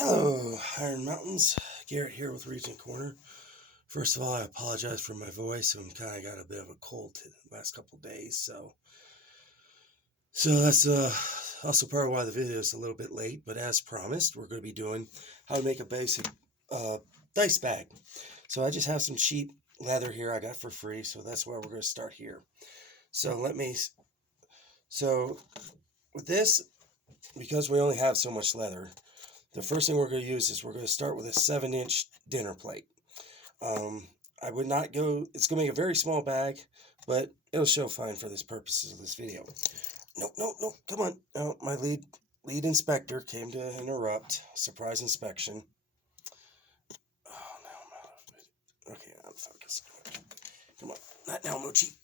Hello, Iron Mountains. Garrett here with Regent Corner. First of all, I apologize for my voice. I'm kind of got a bit of a cold the last couple of days, so that's also part of why the video is a little bit late. But as promised, we're going to be doing how to make a basic dice bag. So I just have some cheap leather here I got for free, so that's where we're going to start here. So with this, because we only have so much leather, the first thing we're going to use is we're going to start with a 7-inch dinner plate. I would not go, it's going to make a very small bag, but it'll show fine for this purposes of this video. No, come on. No, my lead inspector came to interrupt. Surprise inspection. Oh, no, I'm out of it. Okay, I'm focused. Come on, not now, Mochi.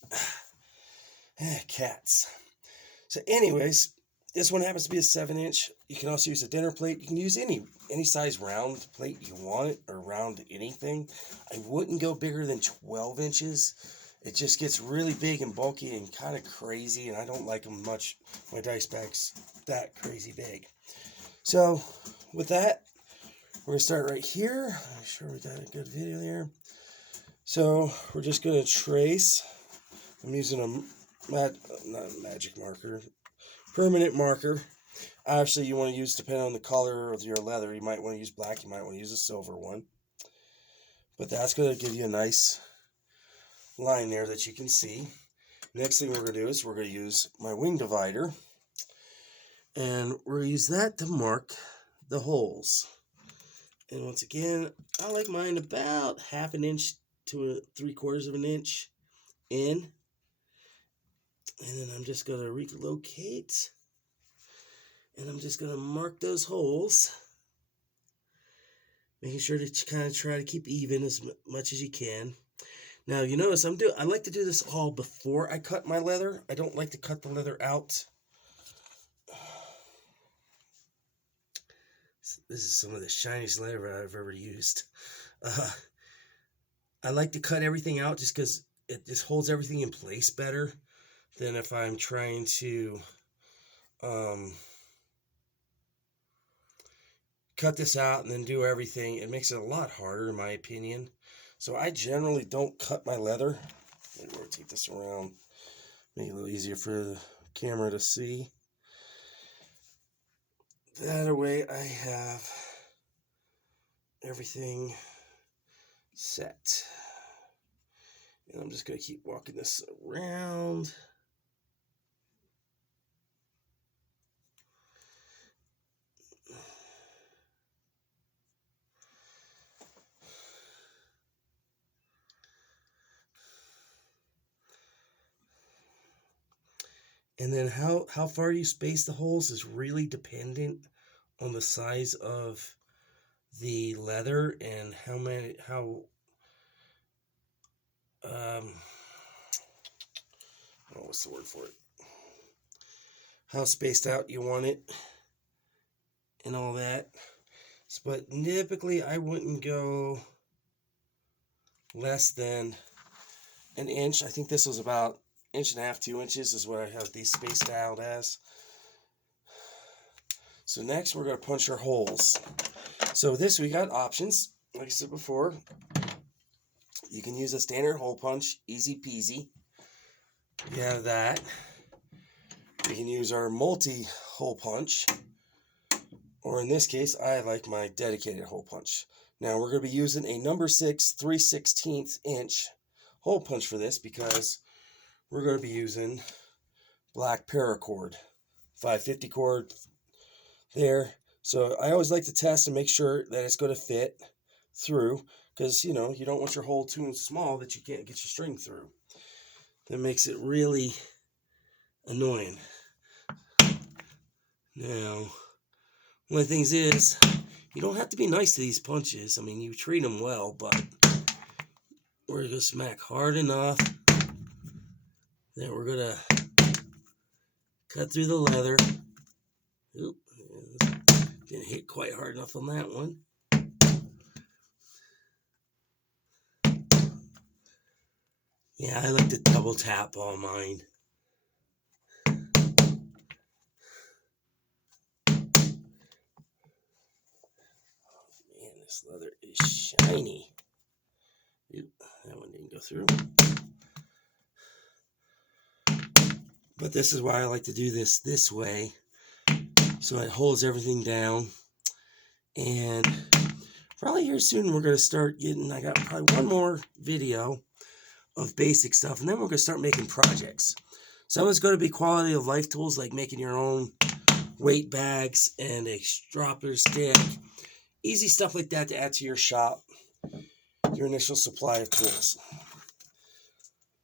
Cats. So anyways, this one happens to be a 7-inch. You can also use a dinner plate. You can use any size round plate you want, or round anything. I wouldn't go bigger than 12 inches. It just gets really big and bulky and kind of crazy, and I don't like them much. My dice bag's that crazy big. So with that, we're going to start right here. I'm sure we got a good video there. So we're just going to trace. I'm using not a magic marker, permanent marker. Actually, you want to use, depending on the color of your leather, you might want to use black, you might want to use a silver one. But that's going to give you a nice line there that you can see. Next thing we're going to do is we're going to use my wing divider. And we're going to use that to mark the holes. And once again, I like mine about 1/2 inch to 3/4 of an inch in. And then I'm just going to relocate. And I'm just going to mark those holes. Making sure that you kind of try to keep even as much as you can. Now, you notice I like to do this all before I cut my leather. I don't like to cut the leather out. This is some of the shiniest leather I've ever used. I like to cut everything out just because it just holds everything in place better than if I'm trying to cut this out and then do everything. It makes it a lot harder, in my opinion. So I generally don't cut my leather. Let me rotate this around, make it a little easier for the camera to see. That way I have everything set. And I'm just going to keep walking this around. And then how far you space the holes is really dependent on the size of the leather and what's the word for it? How spaced out you want it and all that. But typically I wouldn't go less than an inch. I think this was about 1.5 inches, 2 inches is what I have these spaced out as. So next we're going to punch our holes. So this, we got options. Like I said before, you can use a standard hole punch, easy peasy. We have that. We can use our multi-hole punch, or in this case, I like my dedicated hole punch. Now we're going to be using a number 6 3/16 inch hole punch for this because we're going to be using black paracord, 550 cord there. So I always like to test and make sure that it's going to fit through, because you don't want your hole too small that you can't get your string through. That makes it really annoying. Now, one of the things is, you don't have to be nice to these punches. I mean, you treat them well, but we're going to smack hard enough that we're going to cut through the leather. Oop, didn't hit quite hard enough on that one. Yeah, I like to double tap all mine. This leather is shiny. Oop, that one didn't go through. But this is why I like to do this way, so it holds everything down. And probably here soon we're going to start getting, I got probably one more video of basic stuff, and then we're going to start making projects. Some is going to be quality of life tools, like making your own weight bags and a stropper stick. Easy stuff like that to add to your shop, your initial supply of tools.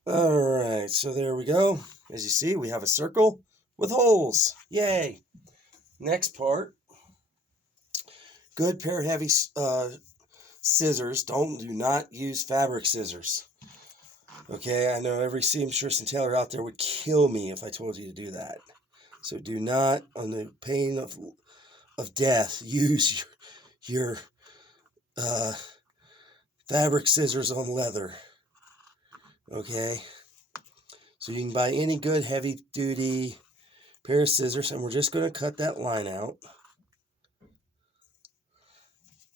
Alright, so there we go. As you see, we have a circle with holes. Yay! Next part. Good pair of heavy scissors. Do not use fabric scissors. Okay, I know every seamstress and tailor out there would kill me if I told you to do that. So do not, on the pain of death, use your fabric scissors on leather. Okay, so you can buy any good heavy duty pair of scissors, and we're just going to cut that line out.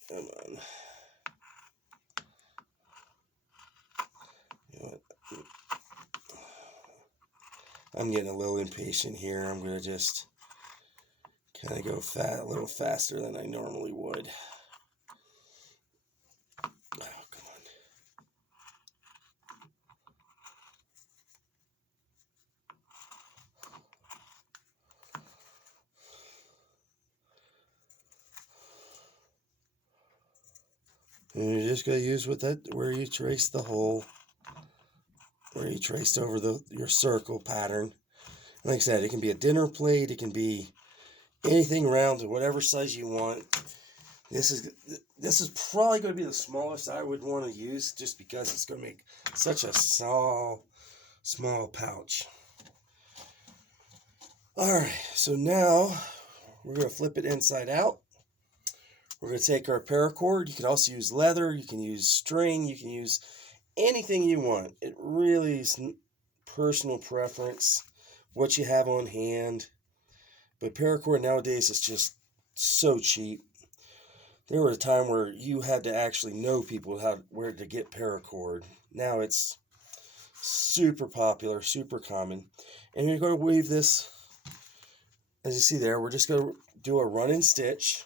Come on. You know what? I'm getting a little impatient here. I'm going to just kind of go a little faster than I normally would. Oh, come on. And you're just going to use where you trace the hole, where you traced over your circle pattern. Like I said, it can be a dinner plate, it can be anything round to whatever size you want. This is probably going to be the smallest I would want to use, just because it's going to make such a small pouch. Alright, so now we're going to flip it inside out. We're going to take our paracord. You can also use leather, you can use string, you can use anything you want. It really is personal preference, what you have on hand. But paracord nowadays is just so cheap. There was a time where you had to actually know people where to get paracord. Now it's super popular, super common. And you're going to weave this, as you see there, we're just going to do a run and stitch.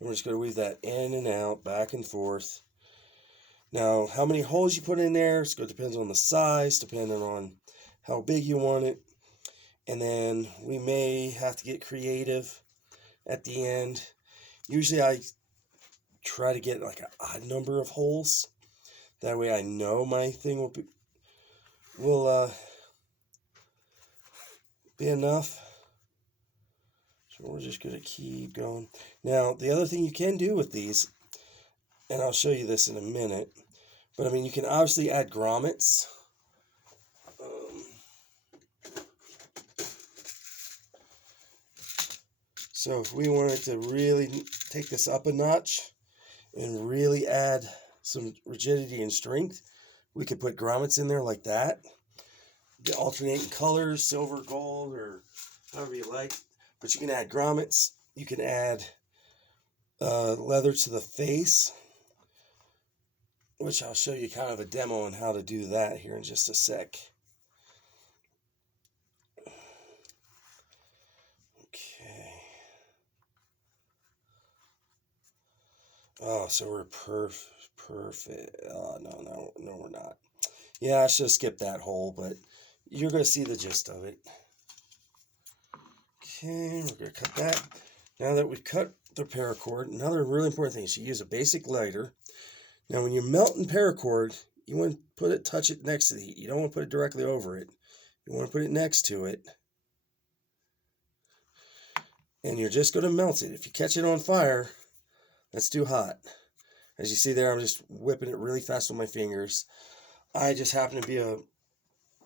And we're just going to weave that in and out, back and forth. Now, how many holes you put in there, it depends on the size, depending on how big you want it. And then we may have to get creative at the end. Usually I try to get like an odd number of holes. That way I know my thing will be enough. So we're just going to keep going. Now, the other thing you can do with these, and I'll show you this in a minute, but I mean, you can obviously add grommets. So if we wanted to really take this up a notch and really add some rigidity and strength, we could put grommets in there like that. The alternating colors, silver, gold, or however you like. But you can add grommets. You can add leather to the face, which I'll show you kind of a demo on how to do that here in just a sec. Okay. Oh, so we're perfect. Oh, no, we're not. Yeah, I should have skipped that hole, but you're going to see the gist of it. Okay, we're going to cut that. Now that we've cut the paracord, another really important thing is you use a basic lighter. Now, when you're melting paracord, you want to touch it next to the heat. You don't want to put it directly over it. You want to put it next to it. And you're just going to melt it. If you catch it on fire, that's too hot. As you see there, I'm just whipping it really fast with my fingers. I just happen to be a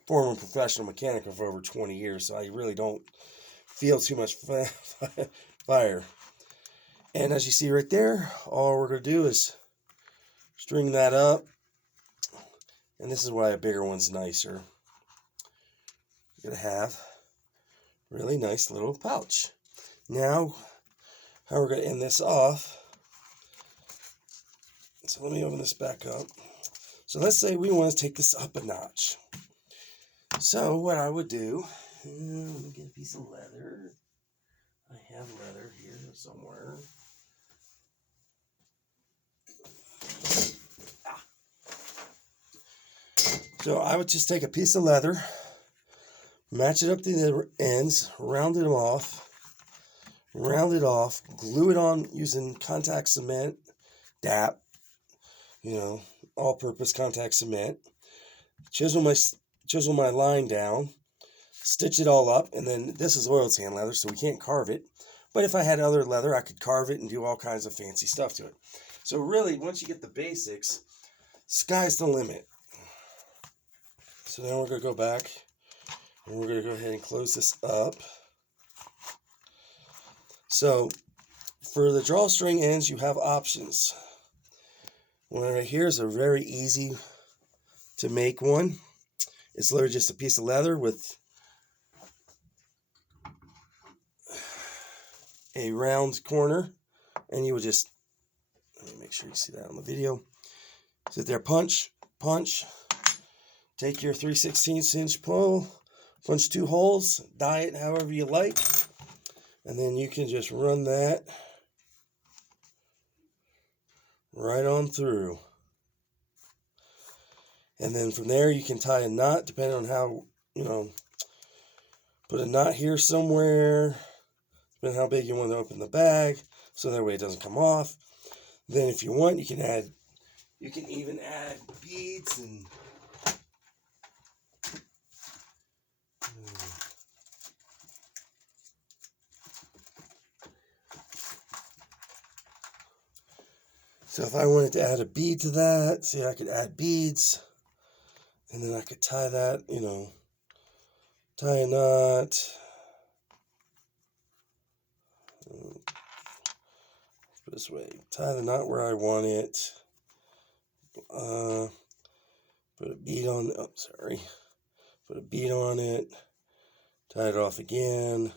former professional mechanic for over 20 years, so I really don't feel too much fire. And as you see right there, all we're going to do is string that up. And this is why a bigger one's nicer. You're going to have a really nice little pouch. Now, how we're going to end this off So let me open this back up. So let's say we want to take this up a notch. So what I would do, let me get a piece of leather. I have leather here somewhere. So I would just take a piece of leather, match it up to the ends, round it off, glue it on using contact cement, DAP, all-purpose contact cement. Chisel my line down, stitch it all up, and then this is oil tan leather, so we can't carve it. But if I had other leather, I could carve it and do all kinds of fancy stuff to it. So really, once you get the basics, sky's the limit. So now we're going to go back, and we're going to go ahead and close this up. So for the drawstring ends, you have options. One right here is a very easy to make one. It's literally just a piece of leather with a round corner, and you would just, let me make sure you see that on the video. Sit there, punch, take your 3/16 inch pole, punch 2 holes, die it however you like, and then you can just run that right on through. And then from there you can tie a knot depending on how, put a knot here somewhere, depending on how big you want to open the bag, so that way it doesn't come off. Then if you want, you can even add beads and so if I wanted to add a bead to that, see, I could add beads, and then I could tie that, tie a knot. This way, tie the knot where I want it. Put a bead on. Oh, sorry. Put a bead on it. Tie it off again.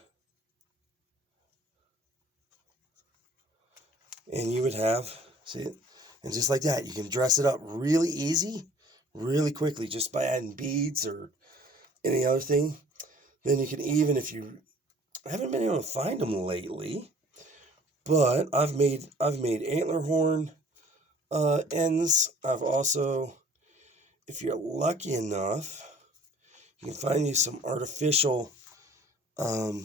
And you would have, see it? And just like that, you can dress it up really easy, really quickly, just by adding beads or any other thing. Then you can even, I haven't been able to find them lately, but I've made antler horn ends. I've also, if you're lucky enough, you can find you some artificial. I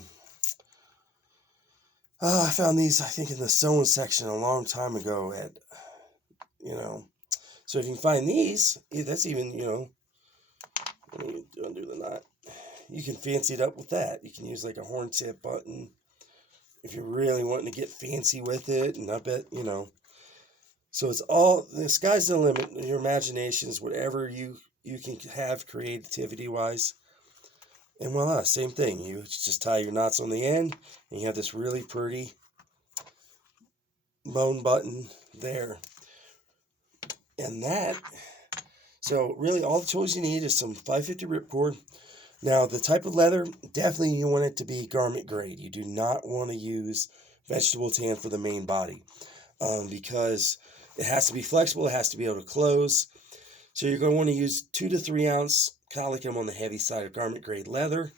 found these, I think, in the sewing section a long time ago at, So if you can find these, that's even, let me undo the knot. You can fancy it up with that. You can use like a horn tip button if you're really wanting to get fancy with it. And I bet, So it's all, the sky's the limit. Your imagination is whatever you can have creativity-wise. And voila, same thing. You just tie your knots on the end, and you have this really pretty bone button there. And that, so really all the tools you need is some 550 ripcord. Now, the type of leather, definitely you want it to be garment grade. You do not want to use vegetable tan for the main body because it has to be flexible. It has to be able to close. So you're going to want to use 2 to 3 ounce, kind of like I'm on the heavy side of garment grade leather.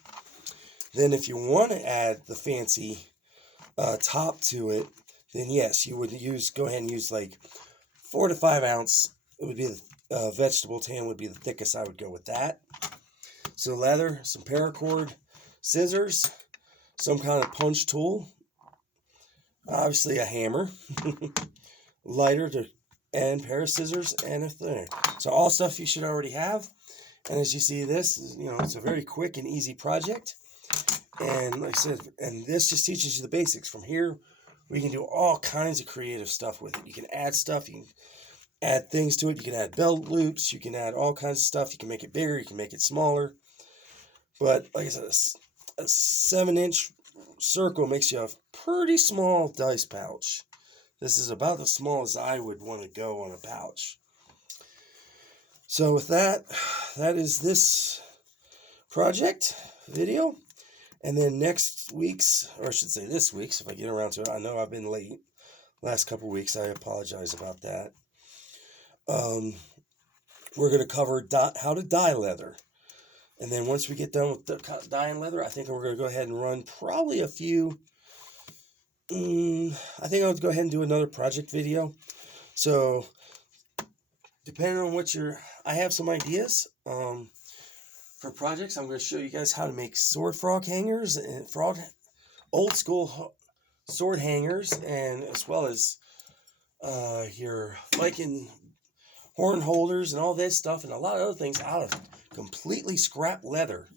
Then if you want to add the fancy top to it, then yes, you would go ahead and use like 4 to 5 ounce. It would be the vegetable tan would be the thickest. I would go with that. So leather, some paracord, scissors, some kind of punch tool, obviously a hammer, lighter and pair of scissors, and a thinner. So all stuff you should already have. And as you see, this is, it's a very quick and easy project. And like I said, and this just teaches you the basics. From here, we can do all kinds of creative stuff with it. You can add stuff. You can add things to it. You can add belt loops. You can add all kinds of stuff. You can make it bigger. You can make it smaller. But like I said, a 7-inch circle makes you a pretty small dice pouch. This is about the smallest I would want to go on a pouch. So with that is this project video. And then next week's, or I should say this week's, if I get around to it. I know I've been late last couple weeks. I apologize about that. We're going to cover how to dye leather. And then once we get done with dyeing leather, I think we're going to go ahead and run probably a few. I think I'll go ahead and do another project video. So depending on what I have some ideas for projects. I'm going to show you guys how to make sword frog hangers and old school sword hangers, and as well as your Viking horn holders and all this stuff, and a lot of other things out of completely scrap leather,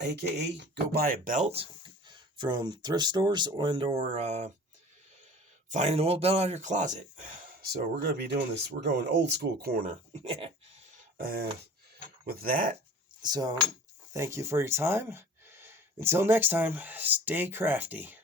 aka go buy a belt from thrift stores or find an old belt out of your closet. So we're going to be doing this. We're going old school corner with that. So thank you for your time. Until next time, stay crafty.